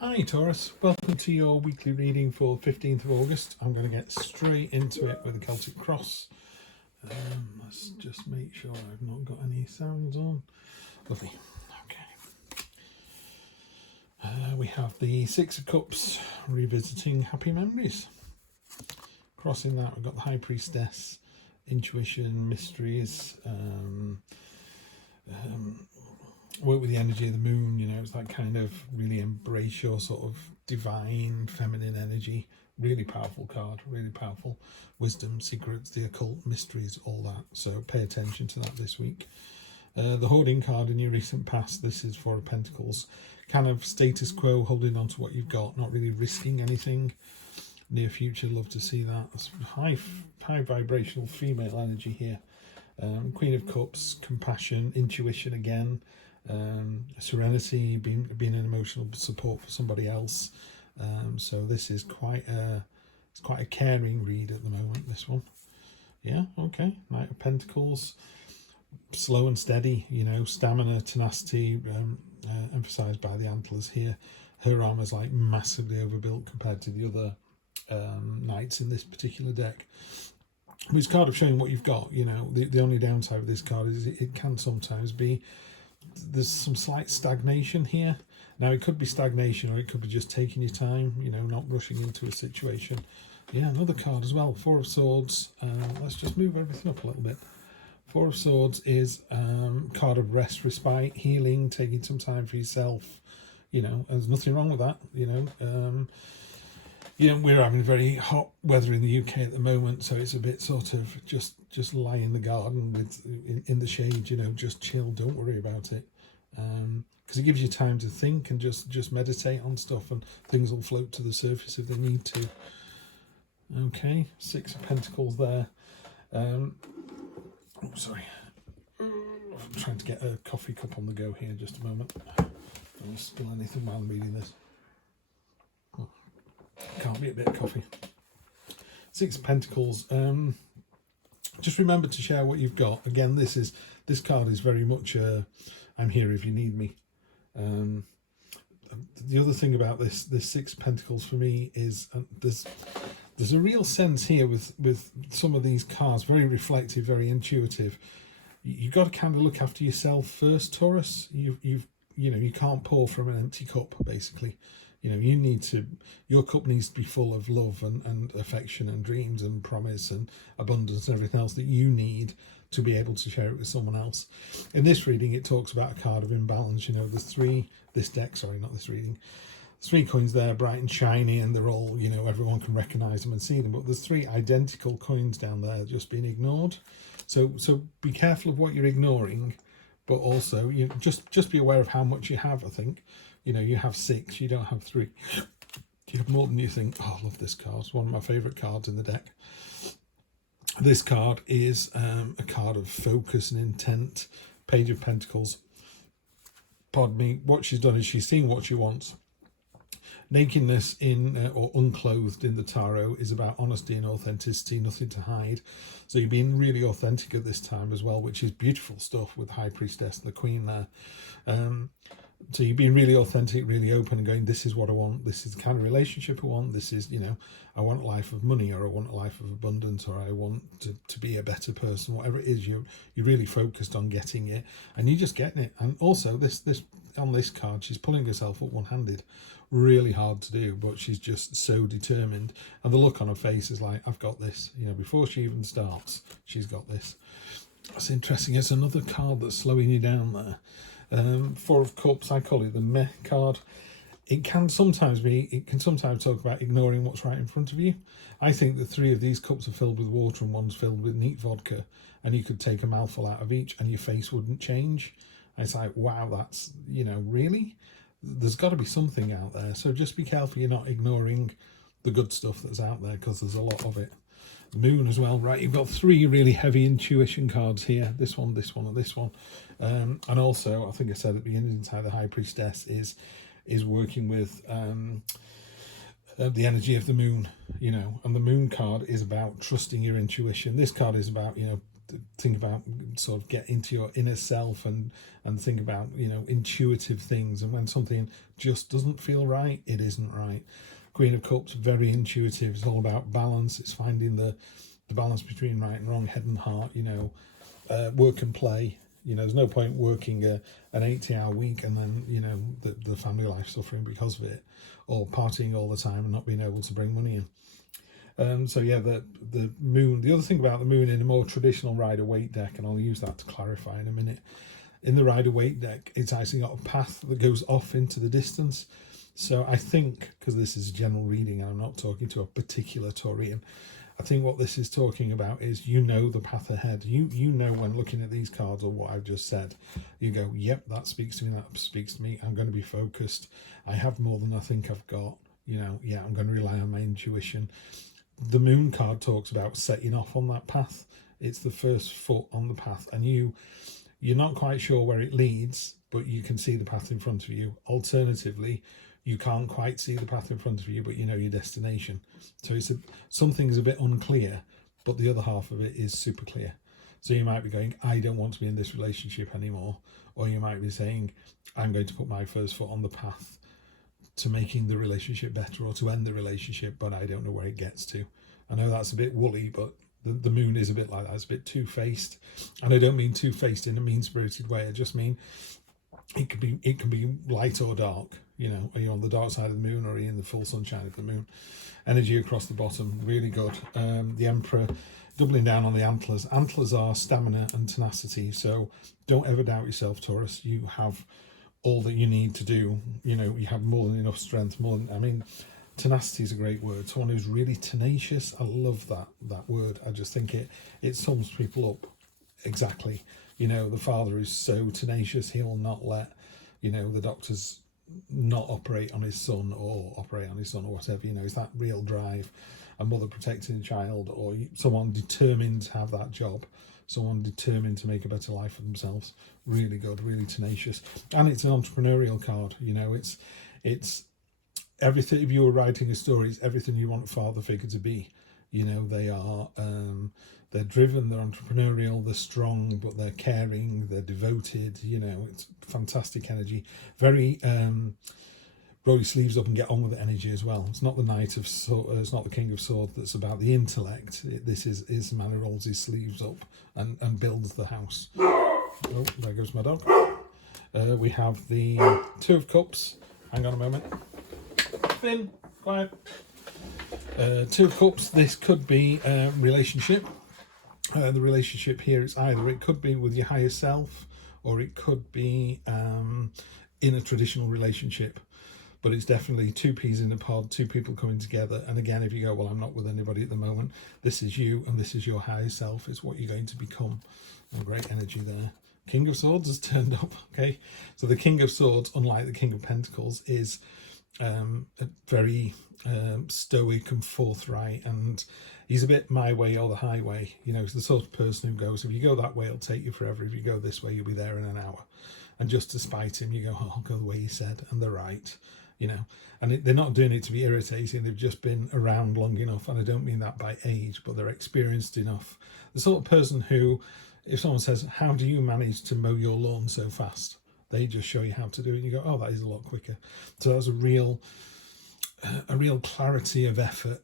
Hi Taurus, welcome to your weekly reading for 15th of August. I'm going to get straight into it with the Celtic Cross. Let's just make sure I've not got any sounds on. Lovely. Okay. We have the Six of Cups, revisiting happy memories. Crossing that, we've got the High Priestess, intuition, mysteries, work with the energy of the moon. You know, it's that kind of really embrace your sort of divine feminine energy. Really powerful card, really powerful. Wisdom, secrets, the occult, mysteries, all that. So pay attention to that this week. The hoarding card in your recent past, this is Four of Pentacles. Kind of status quo, holding on to what you've got, not really risking anything. Near future, love to see that. That's high vibrational female energy here. Queen of Cups, compassion, intuition again. Serenity, being an emotional support for somebody else. So this is quite a caring read at the moment, this one. Yeah, okay. Knight of Pentacles, slow and steady, you know, stamina, tenacity, emphasized by the antlers here. Her armor's like massively overbuilt compared to the other knights in this particular deck. This card of showing what you've got. You know, the only downside of this card is it can sometimes be there's some slight stagnation here. Now it could be stagnation, or it could be just taking your time, you know, not rushing into a situation. Yeah, another card as well, Four of Swords. Let's just move everything up a little bit. Four of Swords is card of rest, respite, healing, taking some time for yourself. You know, there's nothing wrong with that. You know, we're having very hot weather in the UK at the moment, so it's a bit sort of just lie in the garden with in the shade, you know, just chill, don't worry about it, because it gives you time to think and just meditate on stuff, and things will float to the surface if they need to. Okay, Six of Pentacles there. Oh, sorry, I'm trying to get a coffee cup on the go here. Just a moment. Don't spill anything while I'm reading this. Can't be a bit of coffee. Six of Pentacles. Just remember to share what you've got. Again, this card is very much I'm here if you need me. The other thing about this Six of Pentacles for me is there's a real sense here with some of these cards, very reflective, very intuitive. You've got to kind of look after yourself first, Taurus. You know, you can't pour from an empty cup, basically. You know, your cup needs to be full of love and affection and dreams and promise and abundance and everything else that you need to be able to share it with someone else. In this reading, it talks about a card of imbalance. You know, there's three coins there, bright and shiny, and they're all, you know, everyone can recognize them and see them, but there's three identical coins down there just being ignored. So be careful of what you're ignoring, but also, you know, just be aware of how much you have, I think. You know, you have six, you don't have three. You have more than you think. Oh, I love this card. It's one of my favourite cards in the deck. This card is a card of focus and intent. Page of Pentacles. Pardon me. What she's done is she's seen what she wants. Nakedness or unclothed in the tarot is about honesty and authenticity, nothing to hide. So you're being really authentic at this time as well, which is beautiful stuff with High Priestess and the Queen there. So you're being really authentic, really open, and going, this is what I want, this is the kind of relationship I want, this is, you know, I want a life of money, or I want a life of abundance, or I want to be a better person. Whatever it is, you're really focused on getting it, and you're just getting it. And also this on this card, she's pulling herself up one-handed. Really hard to do, but she's just so determined, and the look on her face is like, I've got this. You know, before she even starts, she's got this. That's interesting. It's another card that's slowing you down there. Four of Cups, I call it the meh card. It can sometimes talk about ignoring what's right in front of you. I think the three of these cups are filled with water and one's filled with neat vodka, and you could take a mouthful out of each and your face wouldn't change. And it's like, wow, that's, you know, really? There's got to be something out there. So just be careful you're not ignoring the good stuff that's out there, because there's a lot of it. Moon as well, right? You've got three really heavy intuition cards here. This one, this one, and this one. And also, I think I said at the beginning, inside the High Priestess is working with the energy of the moon, you know, and the moon card is about trusting your intuition. This card is about, you know, think about, sort of get into your inner self and think about, you know, intuitive things. And when something just doesn't feel right, it isn't right. Queen of Cups, very intuitive. It's all about balance. It's finding the balance between right and wrong, head and heart, you know, work and play. You know, there's no point working an 80-hour week and then, you know, the family life suffering because of it, or partying all the time and not being able to bring money in. So yeah, the moon, the other thing about the moon in a more traditional Rider-Waite deck, and I'll use that to clarify in a minute, in the Rider-Waite deck, it's actually got a path that goes off into the distance. So I think, because this is a general reading and I'm not talking to a particular Taurian, I think what this is talking about is, you know, the path ahead. You know, when looking at these cards or what I've just said, you go, yep, that speaks to me, that speaks to me. I'm going to be focused. I have more than I think I've got. You know, yeah, I'm going to rely on my intuition. The moon card talks about setting off on that path. It's the first foot on the path, and you're not quite sure where it leads, but you can see the path in front of you. Alternatively, you can't quite see the path in front of you, but you know your destination. So something's a bit unclear, but the other half of it is super clear. So you might be going, I don't want to be in this relationship anymore. Or you might be saying, I'm going to put my first foot on the path to making the relationship better, or to end the relationship, but I don't know where it gets to. I know that's a bit woolly, but the moon is a bit like that. It's a bit two-faced. And I don't mean two-faced in a mean-spirited way. I just mean it can be light or dark. You know, are you on the dark side of the moon, or are you in the full sunshine of the moon? Energy across the bottom, really good. The Emperor, doubling down on the antlers. Antlers are stamina and tenacity. So don't ever doubt yourself, Taurus. You have all that you need to do. You know, you have more than enough strength. Tenacity is a great word. Someone who's really tenacious. I love that word. I just think it sums people up exactly. You know, the father is so tenacious, he'll not let, you know, the doctors not operate on his son, or operate on his son, or whatever. You know, it's that real drive. A mother protecting a child, or someone determined to have that job, someone determined to make a better life for themselves. Really good, really tenacious. And it's an entrepreneurial card. You know, it's everything. If you were writing a story, it's everything you want a father figure to be. You know, they are they're driven, they're entrepreneurial, they're strong, but they're caring, they're devoted. You know, it's fantastic energy. Very roll your sleeves up and get on with the energy as well. It's not the Knight of Swords, it's not the King of Swords that's about the intellect. This is the man who rolls his sleeves up and builds the house. Oh, there goes my dog. We have the Two of Cups. Hang on a moment. Finn, quiet. Two of Cups. This could be a relationship. The relationship here is either, it could be with your higher self, or it could be in a traditional relationship. But it's definitely two peas in a pod, two people coming together. And again, if you go, well, I'm not with anybody at the moment, this is you and this is your higher self. It's what you're going to become. Oh, great energy there. King of Swords has turned up. Okay, so the King of Swords, unlike the King of Pentacles, is a very stoic and forthright, and he's a bit my way or the highway. You know, he's the sort of person who goes, if you go that way, it'll take you forever. If you go this way, you'll be there in an hour. And just to spite him, you go, oh, I'll go the way he said, and they're right. You know, and they're not doing it to be irritating. They've just been around long enough, and I don't mean that by age, but they're experienced enough. The sort of person who, if someone says, how do you manage to mow your lawn so fast? They just show you how to do it, and you go, oh, that is a lot quicker. So that's a real clarity of effort,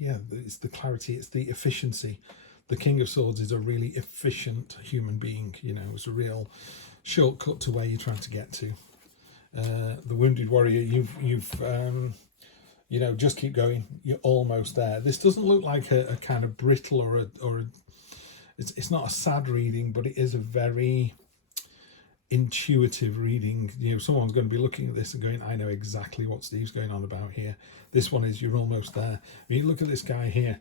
yeah, it's the clarity, it's the efficiency. The King of Swords is a really efficient human being. You know, it's a real shortcut to where you're trying to get to. The Wounded Warrior, you've you know, just keep going. You're almost there. This doesn't look like a kind of brittle or it's not a sad reading, but it is a very intuitive reading. You know, someone's going to be looking at this and going, I know exactly what Steve's going on about here. This one is, you're almost there. When you look at this guy here,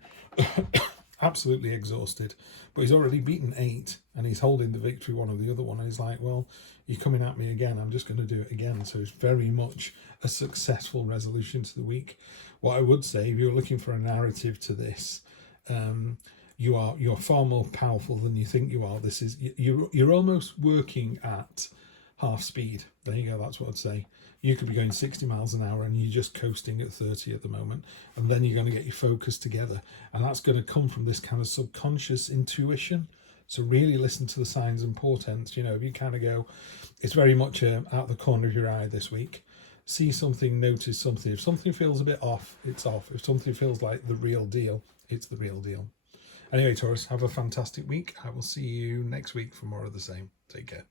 absolutely exhausted, but he's already beaten 8 and he's holding the victory one of the other one, and he's like, well, you're coming at me again, I'm just going to do it again. So it's very much a successful resolution to the week. What I would say, if you're looking for a narrative to this, you're far more powerful than you think you are. This is, you're almost working at half speed. There you go, that's what I'd say. You could be going 60 miles an hour and you're just coasting at 30 at the moment, and then you're going to get your focus together, and that's going to come from this kind of subconscious intuition. So really listen to the signs and portents. You know, if you kind of go, it's very much out the corner of your eye this week. See something, notice something. If something feels a bit off, it's off. If something feels like the real deal, it's the real deal. Anyway, Taurus, have a fantastic week. I will see you next week for more of the same. Take care.